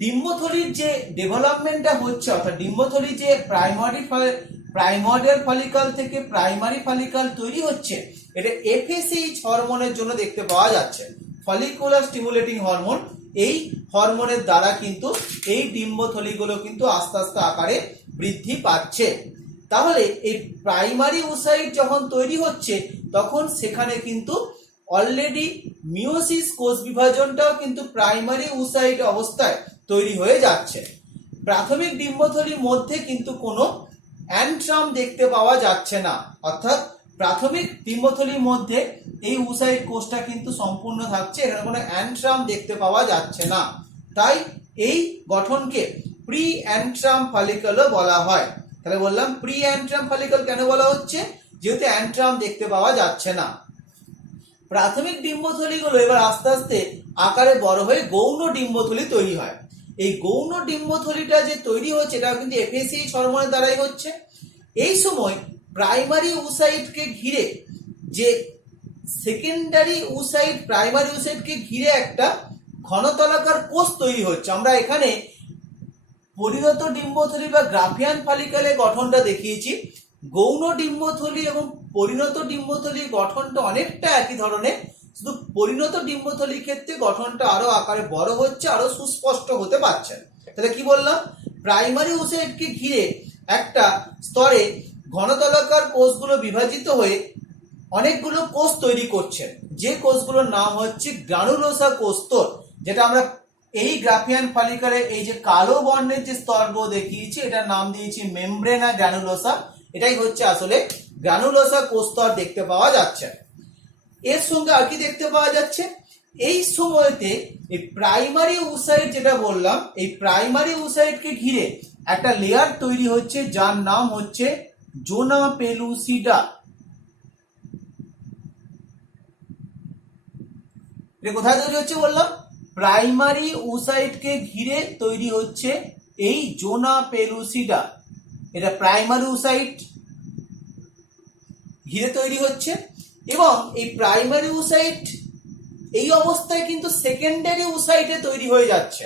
ডিম্বথলির যে ডেভেলপমেন্টটা হচ্ছে, অর্থাৎ ডিম্বথলি যে প্রাইমর্ডিয়াল ফলিকল থেকে প্রাইমারি ফলিকল তৈরি হচ্ছে, এটা এফএসএইচ হরমোনের জন্য দেখতে পাওয়া যাচ্ছে, ফলিকুলার স্টিমুলেটিং হরমোন। এই হরমোনের দ্বারা কিন্তু এই ডিম্বথলিগুলো কিন্তু আস্তে আস্তে আকারে বৃদ্ধি পাচ্ছে। তাহলে এই প্রাইমারি উসাইট যখন তৈরি হচ্ছে, তখন সেখানে কিন্তু অলরেডি মিওসিস কোষ বিভাজনটাও কিন্তু প্রাইমারি উসাইট অবস্থায় তৈরি হয়ে যাচ্ছে। প্রাথমিক ডিম্বথলির মধ্যে কিন্তু কোনো অ্যান্ট্রাম দেখতে পাওয়া যাচ্ছে না, অর্থাৎ প্রাথমিক ডিম্বথলির মধ্যে এই উসাইট কোষটা কিন্তু সম্পূর্ণ থাকছে, এখানে কোনো অ্যান্ট্রাম দেখতে পাওয়া যাচ্ছে না। তাই এই গঠনকে প্রি অ্যান্ট্রাম ফলিকলও বলা হয়। তাহলে বললাম প্রি অ্যান্ট্রাম ফলিকল কেন বলা হচ্ছে, যেহেতু অ্যান্ট্রাম দেখতে পাওয়া যাচ্ছে না। প্রাথমিক ডিম্বথলিগুলো এবার আস্তে আস্তে আকারে বড় হয়ে গৌণ ডিম্বথলি তৈরি হয়। এই গৌণ ডিম্বথলিটা যে তৈরি হচ্ছে, এটা কিন্তু এফএসএইচ হরমোনের দ্বারাই হচ্ছে। এই সময় প্রাইমারি উসাইটকে ঘিরে যে সেকেন্ডারি উসাইট প্রাইমারি উসাইটকে ঘিরে একটা ঘনতলাকার কোষ তৈরি হচ্ছে। আমরা এখানে পরিণত ডিম্বথলি বা গ্রাফিয়ান ফলিকলের গঠনটা দেখিয়েছি। গৌণ ডিম্বথলি এবং পরিণত ডিম্বথলির গঠনটা অনেকটা একই ধরনের, শুধু পরিণত ডিম্বথলির ক্ষেত্রে গঠনটা আরো আকারে বড় হচ্ছে, আরো সুস্পষ্ট হতে পারছে। তাহলে কি বললাম, প্রাইমারি উসাইটকে ঘিরে একটা স্তরে ঘনতলাকার কোষগুলো বিভাজিত হয়ে অনেকগুলো কোষ তৈরি করছে, যে কোষগুলোর নাম হচ্ছে গ্রানুলোসা কোষস্তর, যেটা আমরা এই গ্রাফিয়ান ফলিকলে এই যে কালো বর্ণের যে স্তরগুলো দেখিয়েছি, এটার নাম দিয়েছি মেমব্রেনা গ্রানুলোসা। এটাই হচ্ছে আসলে গ্রানুলোসা কোষস্তর দেখতে পাওয়া যাচ্ছে। এর সঙ্গে আর কি দেখতে পাওয়া যাচ্ছে, এই সময়তে এই প্রাইমারি উসাইট যেটা বললাম, এই প্রাইমারি উসাইটকে ঘিরে একটা লেয়ার তৈরি হচ্ছে, যার নাম হচ্ছে জোনা পেলুসিডা। এটা কোথায় তৈরি হচ্ছে বললাম, প্রাইমারি উসাইটকে ঘিরে তৈরি হচ্ছে এই জোনা পেলুসিডা। এটা প্রাইমারি উসাইট ঘিরে তৈরি হচ্ছে, এবং এই প্রাইমারি উসাইট এই অবস্থায় কিন্তু সেকেন্ডারি উসাইটে তৈরি হয়ে যাচ্ছে,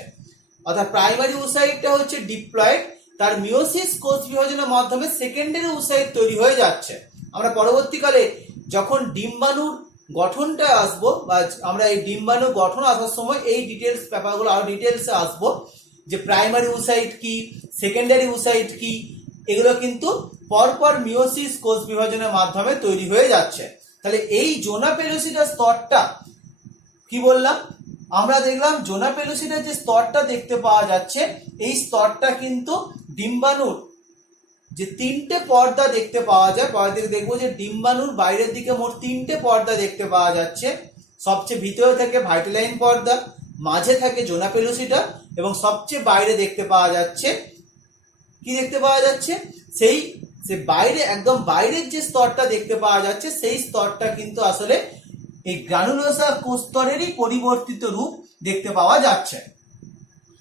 অর্থাৎ প্রাইমারি উসাইটটা হচ্ছে ডিপ্লয়েড, তার মিওসিস কোষ বিভাজনের মাধ্যমে সেকেন্ডারি উসাইট তৈরি হয়ে যাচ্ছে। আমরা পরবর্তীকালে যখন ডিম্বাণুর গঠনটা আসবো, বা আমরা এই ডিম্বাণু গঠন আসার সময় এই ডিটেলস ব্যাপারগুলো আরো ডিটেলসে আসবো, যে প্রাইমারি উসাইট কি, সেকেন্ডারি উসাইট কি, এগুলো কিন্তু পরপর মিওসিস কোষ বিভাজনের মাধ্যমে তৈরি হয়ে যাচ্ছে। তাহলে এই জোনা পেলুসিডা স্তরটা কি বললাম, আমরা দেখলাম জোনা পেলুসিডার যে স্তরটা দেখতে পাওয়া যাচ্ছে, এই স্তরটা কিন্তু ডিম্বাণুর যে তিনটে পর্দা দেখতে পাওয়া যায়, পরের দিকে দেখবো যে ডিম্বাণুর বাইরের দিকে মোট তিনটে পর্দা দেখতে পাওয়া যাচ্ছে। সবচেয়ে ভিতরে থাকে ভাইটালাইন পর্দা, মাঝে থাকে জোনা পেলুসিডা, এবং সবচেয়ে বাইরে দেখতে পাওয়া যাচ্ছে কি দেখতে পাওয়া যাচ্ছে, সেই বাইরে একদম বাইরের যে স্তরটা দেখতে পাওয়া যাচ্ছে, সেই স্তরটা কিন্তু আসলে এই গ্রানুলোসা কোষস্তরেরই পরিবর্তিত রূপ দেখতে পাওয়া যাচ্ছে।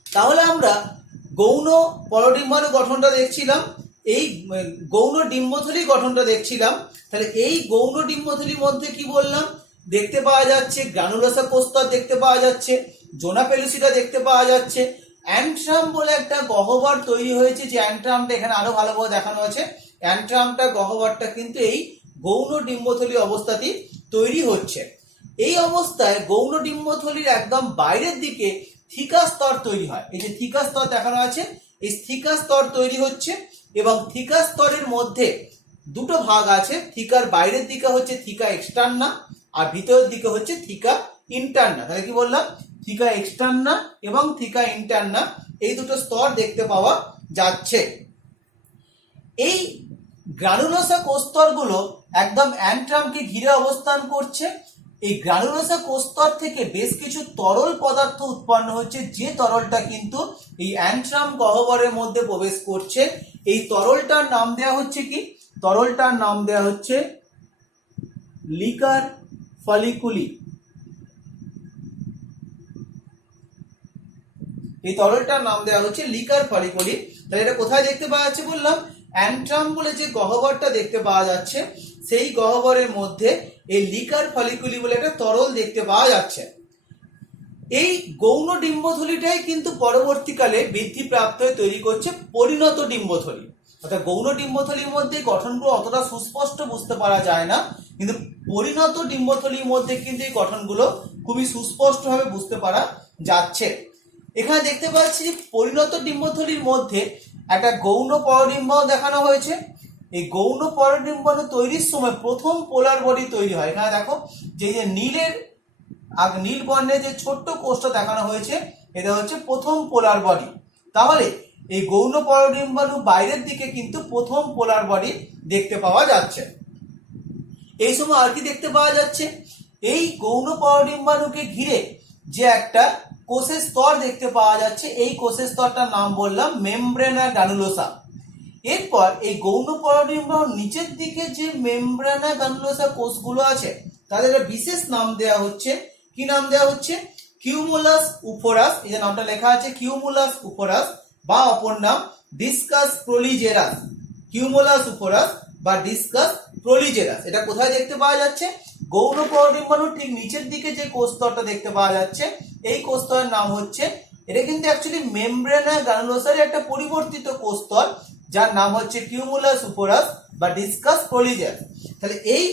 তাহলে আমরা গৌণ পরডিম্বাণু গঠনটা দেখছিলাম, এই গৌণ ডিম্বথলি গঠনটা দেখছিলাম। তাহলে এই গৌণ ডিম্বথলির মধ্যে কি বললাম, দেখতে পাওয়া যাচ্ছে গ্রানুলোসা কোষস্তর দেখতে পাওয়া যাচ্ছে, জোনা পেলুসিডা দেখতে পাওয়া যাচ্ছে, অ্যান্ট্রাম বলে একটা গহ্বর তৈরি হয়েছে, যে অ্যান্ট্রামটা এখানে আরো ভালোভাবে দেখানো আছে। অ্যান্ট্রামটা গহ্বরটা কিন্তু এই গৌণ ডিম্বথলি অবস্থাতেই তৈরি হচ্ছে। এই অবস্থায় গৌণ ডিম্বথলির একদম বাইরের দিকে থিকা স্তর তৈরি হয়। এই যে থিকা স্তর দেখানো আছে, এই থিকা স্তর তৈরি হচ্ছে এবং থিকা স্তরের মধ্যে দুটো ভাগ আছে। থিকার বাইরের দিকে হচ্ছে থিকা এক্সটার্না আর ভিতরের দিকে হচ্ছে থিকা ইন্টারনা। তাহলে কি বললাম, থিকা এক্সটার্না এবং থিকা ইন্টারনা এই দুটো স্তর দেখতে পাওয়া যাচ্ছে। এই গ্রানুলোসা কোষস্তরগুলো একদম অ্যান্ট্রামকে ঘিরে অবস্থান করছে। এই গ্রানুলোসা কোষস্তর থেকে বেশ কিছু তরল পদার্থ উৎপন্ন হচ্ছে, যে তরলটা কিন্তু এই অ্যান্ট্রাম গহ্বরের মধ্যে প্রবেশ করছে। এই তরলটার নাম দেওয়া হচ্ছে কি, তরলটার নাম দেওয়া হচ্ছে লিকার ফলিকুলি। এই তরলটার নাম দেওয়া হচ্ছে লিকার ফলিকুলি। তাহলে এটা কোথায় দেখতে পাওয়া যাচ্ছে বললাম, অ্যান্ট্রাম বলে যে গহ্বরটা দেখতে পাওয়া যাচ্ছে সেই গহ্বরের মধ্যে এই লিকার ফলিকুলি বলে একটা তরল দেখতে পাওয়া যাচ্ছে। এই গৌণ ডিম্বথলিটাই কিন্তু পরবর্তীকালে বৃদ্ধিপ্রাপ্ত হয়ে তৈরি করছে পরিণত ডিম্বথলি। অর্থাৎ গৌণ ডিম্বথলির মধ্যে গঠনগুলো অতটা সুস্পষ্ট বুঝতে পারা যায় না, কিন্তু পরিণত ডিম্বথলির মধ্যে কিন্তু এই গঠনগুলো খুবই সুস্পষ্টভাবে বুঝতে পারা যাচ্ছে। এখানে দেখতে পাচ্ছি যে পরিণত ডিম্বথলির মধ্যে একটা গৌণ পরডিম্বাণু দেখানো হয়েছে। এই গৌণ পরডিম্বাণু তৈরির সময় প্রথম পোলার বডি তৈরি হয়। এখানে দেখো যে নীল বর্ণের যে ছোট্ট কোষটা দেখানো হয়েছে, এটা হচ্ছে প্রথম পোলার বডি। তাহলে এই গৌণ পরডিম্বাণু বাইরের দিকে কিন্তু প্রথম পোলার বডি দেখতে পাওয়া যাচ্ছে। এই সময় আর কি দেখতে পাওয়া যাচ্ছে, এই গৌণ পরডিম্বাণুকে ঘিরে যে একটা কোষের স্তর দেখতে পাওয়া যাচ্ছে, এই কোষের স্তরটার নাম বললাম মেমব্রেনা গ্রানুলোসা। এরপর এই গৌণ পরডিম্বাণুর নিচের দিকে যে মেমব্রেনা গ্রানুলোসা কোষগুলো আছে তাদের বিশেষ নাম দেওয়া হচ্ছে। কি নাম দেওয়া হচ্ছে, কিউমুলাস উফোরাস। এই যে নামটা লেখা আছে কিউমুলাস উফোরাস বা অপর নাম ডিসকাস প্রোলিজেরাস। কিউমুলাস উফোরাস বা ডিসকাস প্রোলিজেরাস। এটা কোথায় দেখতে পাওয়া যাচ্ছে, গৌণ পরডিম্বাণুর ঠিক নিচের দিকে যে কোষস্তরটা দেখতে পাওয়া যাচ্ছে এই কোষস্তরের নাম হচ্ছে, এটা কিন্তু অ্যাকচুয়ালি মেমব্রেনা গ্রানুলোসার একটা পরিবর্তিত কোষস্তর যার নাম হচ্ছে কিউমুলাস উফোরাস বা ডিসকাস প্রোলিজেরাস। তাহলে এই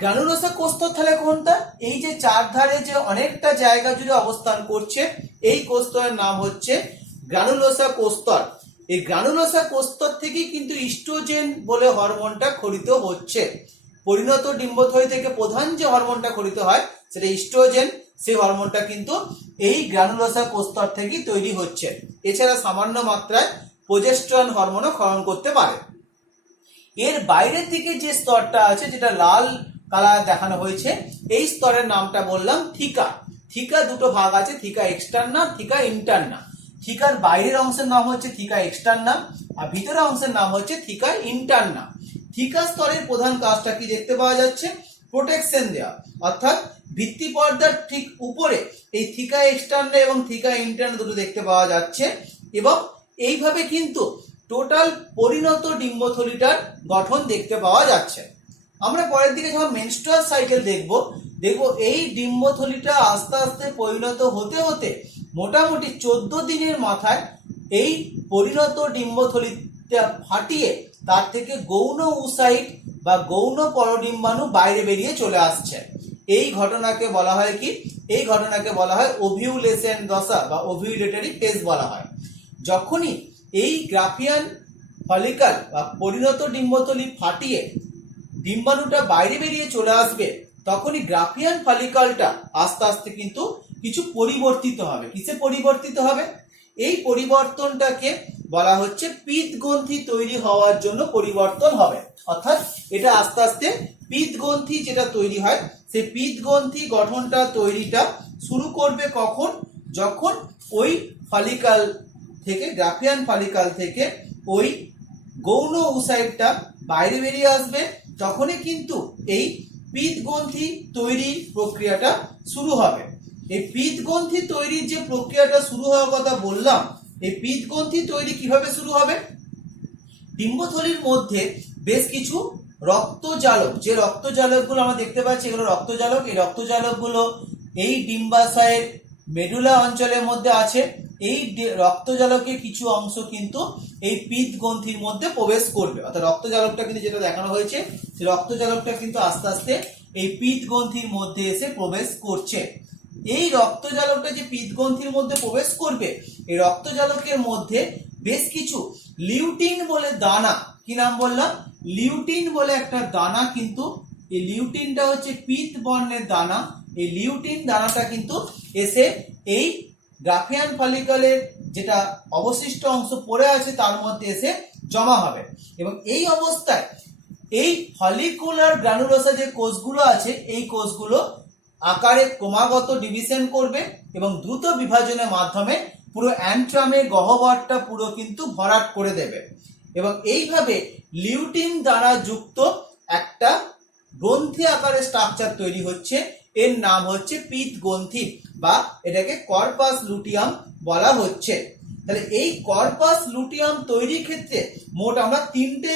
গ্রানুলোসা কোষস্তর তাহলে কোনটা, এই যে চারধারে যে অনেকটা জায়গা জুড়ে অবস্থান করছে এই কোষস্তরের নাম হচ্ছে গ্রানুলোসা কোষস্তর। এই গ্রানুলোসা কোষস্তর থেকেই কিন্তু ইস্ট্রোজেন বলে হরমোনটা ক্ষরিত হচ্ছে। পরিণত ডিম্বথলি থেকে প্রধান যে হরমোনটা ক্ষরিত হয় সেটা ইস্ট্রোজেন, সেই হরমোনটা কিন্তু এই গ্রানুলোসা কোষস্তর থেকেই তৈরি হচ্ছে। এছাড়া সামান্য মাত্রায় প্রোজেস্টেরন হরমোনও ক্ষরণ করতে পারে। এর বাইরের দিকে যে স্তরটা আছে যেটা লাল কালার দেখানো হয়েছে, এই স্তরের নামটা বললাম থিকা। থিকা দুটো ভাগ আছে, থিকা এক্সটার্না, থিকা ইন্টারনা। থিকার বাইরের অংশের নাম হচ্ছে থিকা এক্সটার্না আর ভিতরের অংশের নাম হচ্ছে থিকা ইন্টারনা। থিকা স্তরের প্রধান কাজটা কি দেখতে পাওয়া যাচ্ছে, প্রোটেকশন দেওয়া। অর্থাৎ ভিত্তি পর্দার ঠিক উপরে এই থিকা এক্সটার্না এবং থিকা ইন্টারনা দুটো দেখতে পাওয়া যাচ্ছে এবং এইভাবে কিন্তু টোটাল পরিণত ডিম্বথলিটার গঠন দেখতে পাওয়া যাচ্ছে। আমরা পরের দিকে যখন মেনস্ট্রুয়াল সাইকেল দেখব এই ডিম্বথলিটা আস্তে আস্তে পরিণত হতে হতে মোটামুটি 14 দিনের মাথায় এই পরিণত ডিম্বথলিটা ফাটিয়ে তার থেকে গৌণ উসাইট বা গৌণ পরডিম্বাণু বাইরে বেরিয়ে চলে আসছে। এই ঘটনাকে বলা হয় কি, এই ঘটনাকে বলা হয় ওভিউলেশন দশা বা ওভিউলেটরি ফেজ বলা হয়। যখনই এই গ্রাফিয়ান ফলিকাল বা পরিণত ডিম্বথলি ফাটিয়ে ডিম্বাণুটা বাইরে বেরিয়ে চলে আসবে, তখনই গ্রাফিয়ান ফলিকালটা আস্তে আস্তে কিন্তু কিছু পরিবর্তিত হবে। কিসে পরিবর্তিত হবে, এই পরিবর্তনটাকে বলা হচ্ছে পিত্তগ্রন্থি তৈরি হওয়ার জন্য পরিবর্তন হবে। অর্থাৎ এটা আস্তে আস্তে পিত্তগ্রন্থি যেটা তৈরি হয় সেই পিত্তগ্রন্থি গঠনটা তৈরিটা শুরু করবে কখন, যখন ওই ফলিকাল থেকে গ্রাফিয়ান ফলিকাল থেকে ওই গৌণ উসাইটটা বাইরে বেরিয়ে আসবে, তখনই কিন্তু এই পিত্তগ্রন্থি তৈরির প্রক্রিয়াটা শুরু হবে। এই পিত্তগ্রন্থি তৈরির যে প্রক্রিয়াটা শুরু হওয়ার কথা বললাম, এই পিত্তগ্রন্থি তৈরি কিভাবে শুরু হবে, ডিম্বথলির মধ্যে বেশ কিছু রক্তজালক, যে রক্তজালকগুলো আমরা দেখতে পাচ্ছি এগুলো রক্তজালক। এই রক্তজালকগুলো এই ডিম্বাশয়ের মেডুলা অঞ্চলের মধ্যে আছে। এই রক্তজালকের কিছু অংশ কিন্তু এই পিত্ত গ্রন্থির মধ্যে প্রবেশ করবে। অর্থাৎ রক্তজালকটা কিন্তু যেটা দেখানো হয়েছে, সেই রক্তজালকটা কিন্তু আস্তে আস্তে এই পিত্ত গ্রন্থির মধ্যে এসে প্রবেশ করছে। এই রক্তজালকটা যে পিত্ত গ্রন্থির মধ্যে প্রবেশ করবে, এই রক্তজালকের মধ্যে বেশ কিছু লিউটিন বলে দানা, কি নাম বললাম, লিউটিন বলে একটা দানা, কিন্তু এই লিউটিনটা হচ্ছে পিত্ত বর্ণের দানা। এই লিউটিন দানাটা কিন্তু এসে এই গ্রাফিয়ান ফলিকলের যেটা অবশিষ্ট অংশ পড়ে আছে তার মধ্যে এসে জমা হবে, এবং এই অবস্থায় এই ফলিকুলার গ্রানুলোসা যে কোষগুলো আছে, এই কোষগুলো আকারে ক্রমাগত ডিভিশন করবে এবং দ্রুত বিভাজনের মাধ্যমে পুরো অ্যান্ট্রামের গহ্বরটা পুরো কিন্তু ভরাট করে দেবে, এবং এইভাবে লিউটিন দ্বারা যুক্ত একটা গ্রন্থি আকারে স্ট্রাকচার তৈরি হচ্ছে। এর নাম হচ্ছে পিত্ত গ্রন্থি, বা এটাকে কর্পাস লুটিয়াম বলা হচ্ছে। তাহলে এই কর্পাস লুটিয়াম তৈরির ক্ষেত্রে মোট আমরা তিনটে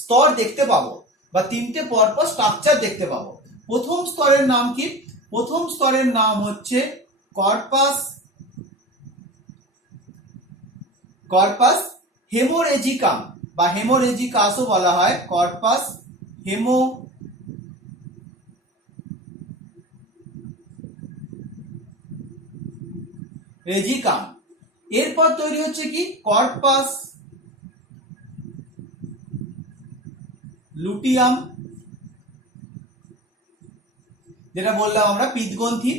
স্তর দেখতে পাবো, বা তিনটে পরপর স্ট্রাকচার দেখতে পাবো। প্রথম স্তরের নাম কি? প্রথম স্তরের নাম হচ্ছে কর্পাস হেমোরেজিকাম, বা হেমোরেজিকাসও বলা হয়, কর্পাস হেমোরেজিকাম। এরপর তৈরি হচ্ছে কি? কর্পাস লুটিয়াম, যেটা বললাম আমরা পিত্ত গ্রন্থি।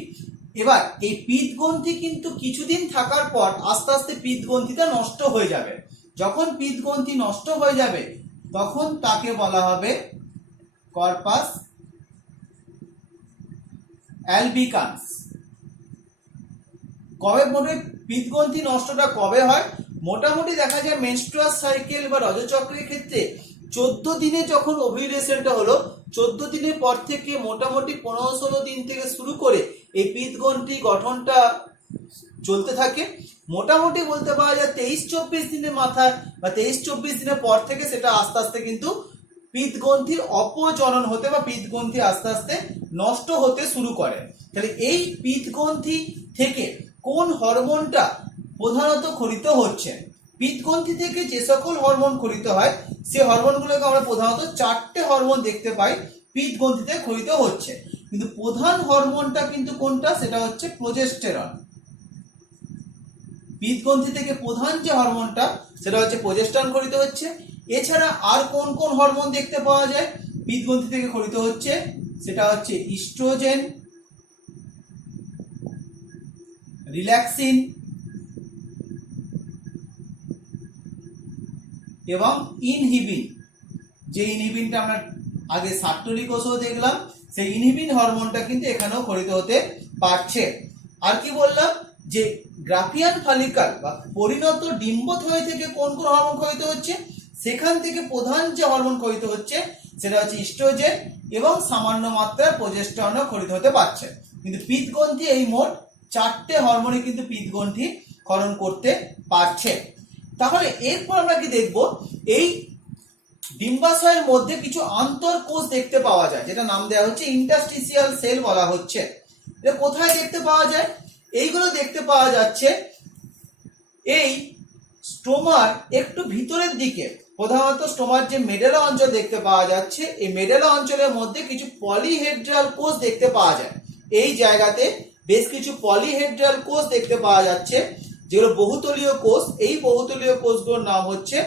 এবার এই পিত্ত গ্রন্থি কিন্তু কিছুদিন থাকার পর আস্তে আস্তে পিত্ত গ্রন্থিটা নষ্ট হয়ে যাবে। যখন পিত্ত গ্রন্থি নষ্ট হয়ে যাবে তখন তাকে বলা হবে কর্পাস অ্যালবিকান্স। কবে মোটে পিত্ত গ্রন্থি নষ্টটা কবে হয়? মোটামুটি দেখা যায় মেনস্ট্রুয়াল সাইকেল বা রজচক্রের ক্ষেত্রে 14 দিনে যখন ওভিউলেশনটা হলো, 14 দিনের পর থেকে মোটামুটি 15-16 দিন থেকে শুরু করে এই পিত্ত গ্রন্থি গঠনটা চলতে থাকে। মোটামুটি বলতে পারা যায় 23-24 দিনের মাথায় বা 23-24 দিনের পর থেকে সেটা আস্তে আস্তে কিন্তু পিত্ত গ্রন্থির অপজনন হতে বা পিত্ত গ্রন্থি আস্তে আস্তে নষ্ট হতে শুরু করে। তাহলে এই পিত্ত গ্রন্থি থেকে কোন হরমোনটা প্রধানত খরিত হচ্ছে? পিত্ত গ্রন্থি থেকে যে সকল হরমোন খরিত হয় সেই হরমোনগুলোকে আমরা প্রধানত 4টে হরমোন দেখতে পাই পিত্ত গ্রন্থিতে খরিত হচ্ছে, কিন্তু প্রধান হরমোনটা কিন্তু কোনটা? সেটা হচ্ছে প্রোজেস্টেরন। পিত্ত গ্রন্থি থেকে প্রধান যে হরমোনটা সেটা হচ্ছে প্রোজেস্টেরন খরিত হচ্ছে। এছাড়া আর কোন কোন হরমোন দেখতে পাওয়া যায় পিত্ত গ্রন্থি থেকে খরিত হচ্ছে? সেটা হচ্ছে ইস্ট্রোজেন, রিল্যাক্সিন এবং ইনহিবিন। যে ইনহিবিনটা আমরা আগে সার্টোলি কোষেও দেখলাম, সেই ইনহিবিন হরমোনটা কিন্তু এখানেও খরিত হতে পারছে। আর কি বললাম যে গ্রাফিয়ান ফলিকল বা পরিণত ডিম্বথলি থেকে কোন কোন হরমোন খরিত হচ্ছে? সেখান থেকে প্রধান যে হরমোন খরিত হচ্ছে সেটা হচ্ছে ইস্ট্রোজেন, এবং সামান্য মাত্রায় প্রোজেস্টেরনও খরিত হতে পারছে। কিন্তু পিত্ত গ্রন্থি এই মোট 4টে হরমোনে কিন্তু পিত্ত গ্রন্থি ক্ষরণ করতে পারছে। তাহলে এরপর আমরা কি দেখব? এই ডিম্বাশয়ের মধ্যে কিছু আন্তঃকোষ দেখতে পাওয়া যায়, যেটা নাম দেওয়া হচ্ছে ইন্টারস্টিসিয়াল সেল বলা হচ্ছে। এটা কোথায় দেখতে পাওয়া যায়? এইগুলো দেখতে পাওয়া যাচ্ছে এই স্টোমার একটু ভিতরের দিকে, প্রধানত স্টোমার যে মেডেলা অঞ্চল দেখতে পাওয়া যাচ্ছে, এই মেডেলা অঞ্চলের মধ্যে কিছু পলিহেড্রাল কোষ দেখতে পাওয়া যায়। এই জায়গাতে বেশ কিছু পলিহেড্রাল কোষ দেখতে পাওয়া যাচ্ছে, যেগুলো বহুতলীয় কোষ। এই বহুতলীয় কোষগুলোর নাম হচ্ছে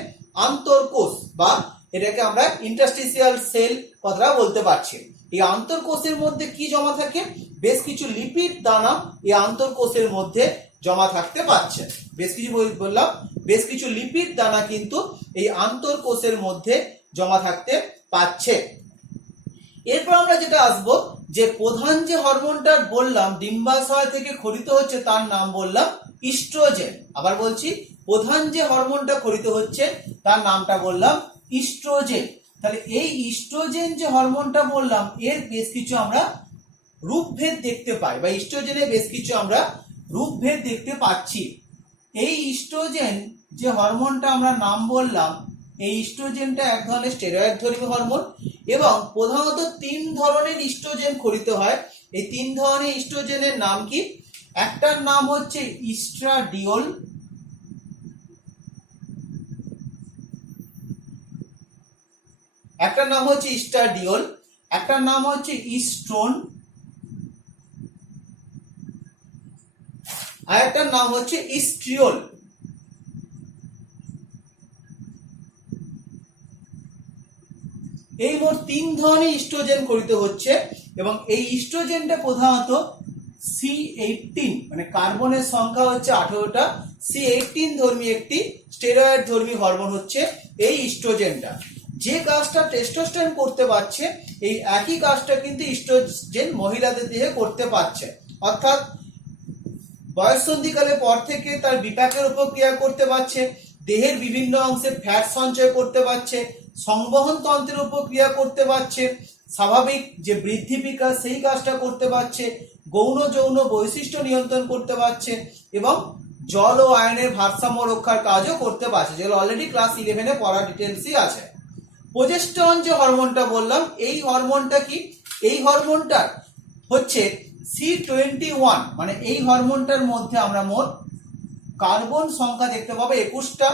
আন্তঃকোষ, বা এটাকে আমরা ইন্টারস্টিসিয়াল সেল কথা বলতে পারছি। এই আন্তঃকোষের মধ্যে কি জমা থাকে? বেশ কিছু লিপিড দানা এই আন্তঃকোষের মধ্যে জমা থাকতে পারছে। বেশ কিছু বললাম, বেশ কিছু লিপিড দানা কিন্তু এই আন্তঃকোষের মধ্যে জমা থাকতে পারছে। এরপর আমরা যেটা আসবো, যে প্রধান যে হরমোনটা বললাম ডিম্বাশয় থেকে খরিত হচ্ছে তার নাম বললাম ইস্ট্রোজেন। আবার বলছি, প্রধান যে হরমোনটা খরিত হচ্ছে তার নামটা বললাম ইস্ট্রোজেন। তাহলে এই ইস্ট্রোজেন যে হরমোনটা বললাম এর বেশ কিছু আমরা রূপভেদ দেখতে পাই, বা ইস্ট্রোজেনের বেশ কিছু আমরা রূপভেদ দেখতে পাচ্ছি। এই ইস্ট্রোজেন যে হরমোনটা আমরা নাম বললাম, এই ইস্ট্রোজেনটা এক ধরনের স্টেরয়েড ধর্মী হরমোন, এবং প্রধানত 3 ধরনের ইস্ট্রোজেন খরিত হয়। এই 3 ধরনের ইস্ট্রোজেনের নাম কি? একটার নাম হচ্ছে ইস্ট্রাডিওল, একটার নাম হচ্ছে ইস্টাডিওল, একটার নাম হচ্ছে ইস্ট্রোন, আর একটার নাম হচ্ছে ইস্ট্রিওল। এই মোট 3 ধরনের ইস্ট্রোজেন গঠিত হচ্ছে এবং এই ইস্ট্রোজেনটা প্রধানত C18 মানে কার্বনের সংখ্যা হচ্ছে 18টা, C18 ধর্মী একটি স্টেরয়েড ধর্মী হরমোন হচ্ছে এই ইস্ট্রোজেনটা। যে কাজটা টেস্টোস্টেরন করতে পারছে এই একই কাজটা কিন্তু ইস্ট্রোজেন মহিলাদের দেহে করতে পারছে, অর্থাৎ বয়ঃসন্ধিকালের পর থেকে তার বিপাকের উপর ক্রিয়া করতে পারছে, দেহের বিভিন্ন অংশে ফ্যাট সঞ্চয় করতে পারছে, সংবহন তন্ত্রের উপর ক্রিয়া করতে পারছে, স্বাভাবিক যে বৃদ্ধি বিকাশ সেই কাজটা করতে পারছে, গৌণ যৌন বৈশিষ্ট্য নিয়ন্ত্রণ করতে পারছে এবং জল ও আয়নের ভারসাম্য রক্ষার কাজও করতে পারছে, যেগুলো অলরেডি ক্লাস 11-এ পড়া ডিটেলসই আছে। প্রোজেস্টেরন যে হরমোনটা বললাম, এই হরমোনটা কি? এই হরমোনটা হচ্ছে C21 মানে এই হরমোনটার মধ্যে আমরা মোট কার্বন সংখ্যা দেখতে পাবো 21টা।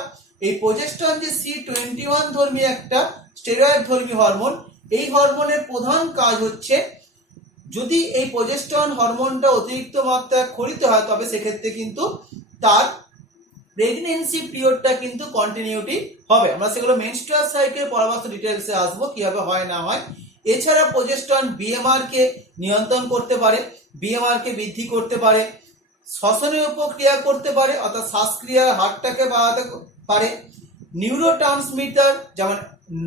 এই প্রোজেস্টেরন যে C21 ধর্মী একটা স্টেরয়েড ধর্মী হরমোন, এই হরমোনের প্রধান কাজ হচ্ছে যদি এই প্রোজেস্টেরন হরমোনটা অতিরিক্ত মাত্রায় ক্ষরিত হয় তবে সেক্ষেত্রে কিন্তু তার প্রেগন্যান্সি পিরিয়ডটা কিন্তু কন্টিনিউটি হবে। আমরা সেগুলো মেনস্ট্রুয়াল সাইকেল পরবর্তী ডিটেলসে আসবো কিভাবে হয় না হয়। এছাড়া প্রোজেস্টেরন বিএমআর কে নিয়ন্ত্রণ করতে পারে, বিএমআর কে বৃদ্ধি করতে পারে, শ্বসনের উপর ক্রিয়া করতে পারে অর্থাৎ শ্বাসক্রিয়ার হারটাকে বাড়াতে পারে, নিউরোট্রান্সমিটার যেমন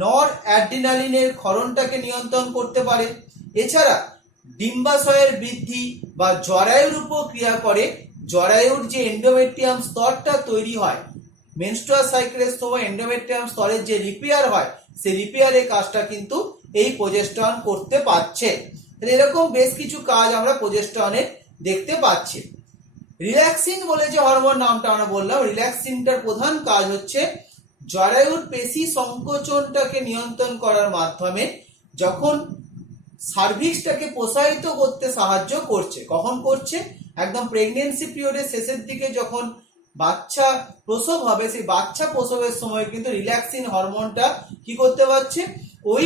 নর অ্যাড্রিনালিনের ক্ষরণটাকে নিয়ন্ত্রণ করতে পারে। এছাড়া ডিম্বাশয়ের বৃদ্ধি বা জরায়ুর উপর ক্রিয়া করে, জরায়ুর যে এন্ডোমেট্রিয়াম স্তরটা তৈরি হয় মেনস্ট্রুয়াল সাইকেলের সময় এন্ডোমেট্রিয়াম স্তরের যে রিপেয়ার হয় সেই রিপেয়ারের কাজটা কিন্তু এই প্রোজেস্টেরন করতে পারছে। এরকম বেশ কিছু কাজ আমরা প্রোজেস্টেরনের দেখতে পাচ্ছি। রিল্যাক্সিন বলে যে হরমোন নামটা আমরা বললাম, রিল্যাক্সিনটার প্রধান কাজ হচ্ছে জরায়ুর পেশি সংকোচনটাকে নিয়ন্ত্রণ করার মাধ্যমে যখন সার্ভিক্সটাকে প্রসারিত করতে সাহায্য করছে। কখন করছে? একদম প্রেগন্যান্সি পিরিয়ডের শেষের দিকে যখন বাচ্চা প্রসব হবে, সেই বাচ্চা প্রসবের সময় কিন্তু রিল্যাক্সিন হরমোনটা কি করতে পারছে, ওই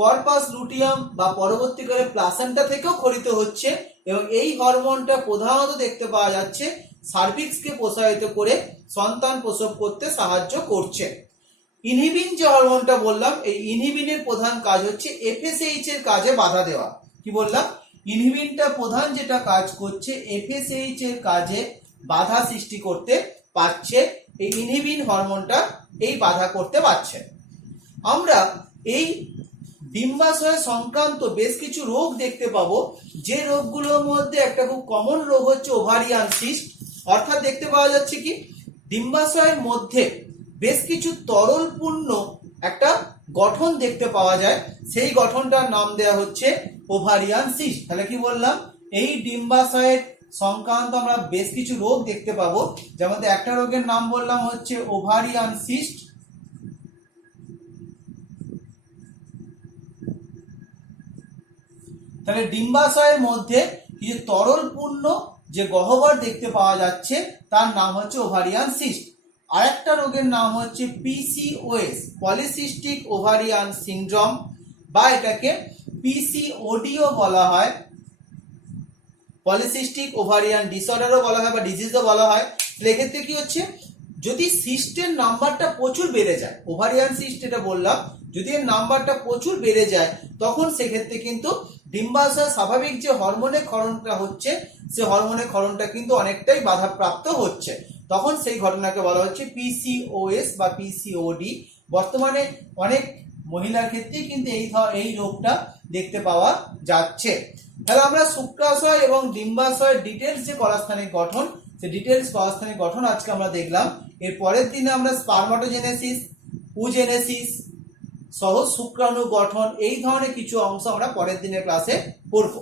কর্পাস লুটিয়াম বা পরবর্তীকালে প্লাসেন্টা থেকেও ক্ষরিত হচ্ছে এবং এই হরমোনটা প্রধানত দেখতে পাওয়া যাচ্ছে সার্ভিক্সকে প্রসারিত করে সন্তান প্রসব করতে সাহায্য করছে। ইনহিবিন যে হরমোনটা বললাম, এই ইনহিবিনের প্রধান কাজ হচ্ছে এফএসএইচ এর কাজে বাধা দেওয়া। কি বললাম? ইনহিবিনটা প্রধান যেটা কাজ করছে এফএসএইচ এর কাজে বাধা সৃষ্টি করতে পারছে, এই ইনহিবিন হরমোনটা এই বাধা করতে পারছে। আমরা এই ডিম্বাশয় সংক্রান্ত বেশ কিছু রোগ দেখতে পাবো, যে রোগগুলোর মধ্যে একটা খুব কমন রোগ হচ্ছে ওভারিয়ান সিস্ট। অর্থাৎ দেখতে পাওয়া যাচ্ছে কি ডিম্বাশয়ের মধ্যে বেশ কিছু তরলপূর্ণ একটা গঠন দেখতে পাওয়া যায়, সেই গঠনটার নাম দেওয়া হচ্ছে ওভারিয়ান সিস্ট। তাহলে কি বললাম, এই ডিম্বাশয়ের সংক্রান্ত আমরা বেশ কিছু রোগ দেখতে পাবো, যার মধ্যে একটা রোগের নাম বললাম হচ্ছে ওভারিয়ান সিস্ট। তাহলে ডিম্বাশয়ের মধ্যে কিছু তরলপূর্ণ যে গহ্বর দেখতে পাওয়া যাচ্ছে তার নাম হচ্ছে ওভারিয়ান সিস্ট। আরেকটা রোগের নাম হচ্ছে পিসিওএস পলিসিস্টিক ওভারিয়ান সিনড্রোম, বা এটাকে পিসিওডিও বলা হয়, পলিসিস্টিক ওভারিয়ান ডিসঅর্ডারও বলা হয় বা ডিজিজও বলা হয়। এক্ষেত্রে কি হচ্ছে, যদি সিস্টের নাম্বারটা প্রচুর বেড়ে যায়, ওভারিয়ান সিস্ট এটা বললাম, যদি এর নাম্বারটা প্রচুর বেড়ে যায় তখন সেক্ষেত্রে কিন্তু ডিম্বাশয় স্বাভাবিক যে হরমোনের ক্ষরণটা হচ্ছে সেই হরমোনের ক্ষরণটা কিন্তু অনেকটাই বাধাপ্রাপ্ত হচ্ছে, তখন সেই ঘটনাকে বলা হচ্ছে পিসিওএস বা পিসিওডি। বর্তমানে অনেক মহিলার ক্ষেত্রেই কিন্তু এই রোগটা দেখতে পাওয়া যাচ্ছে। তাহলে আমরা শুক্রাশয় এবং ডিম্বাশয়ের ডিটেলস যে কলাস্থানিক গঠন, সেই ডিটেলস কলাস্থানিক গঠন আজকে আমরা দেখলাম। এর পরের দিনে আমরা স্পার্মাটোজেনেসিস, উজেনেসিস সহ শুক্রাণু গঠন এই ধরনের কিছু অংশ আমরা পরের দিনের ক্লাসে পড়বো।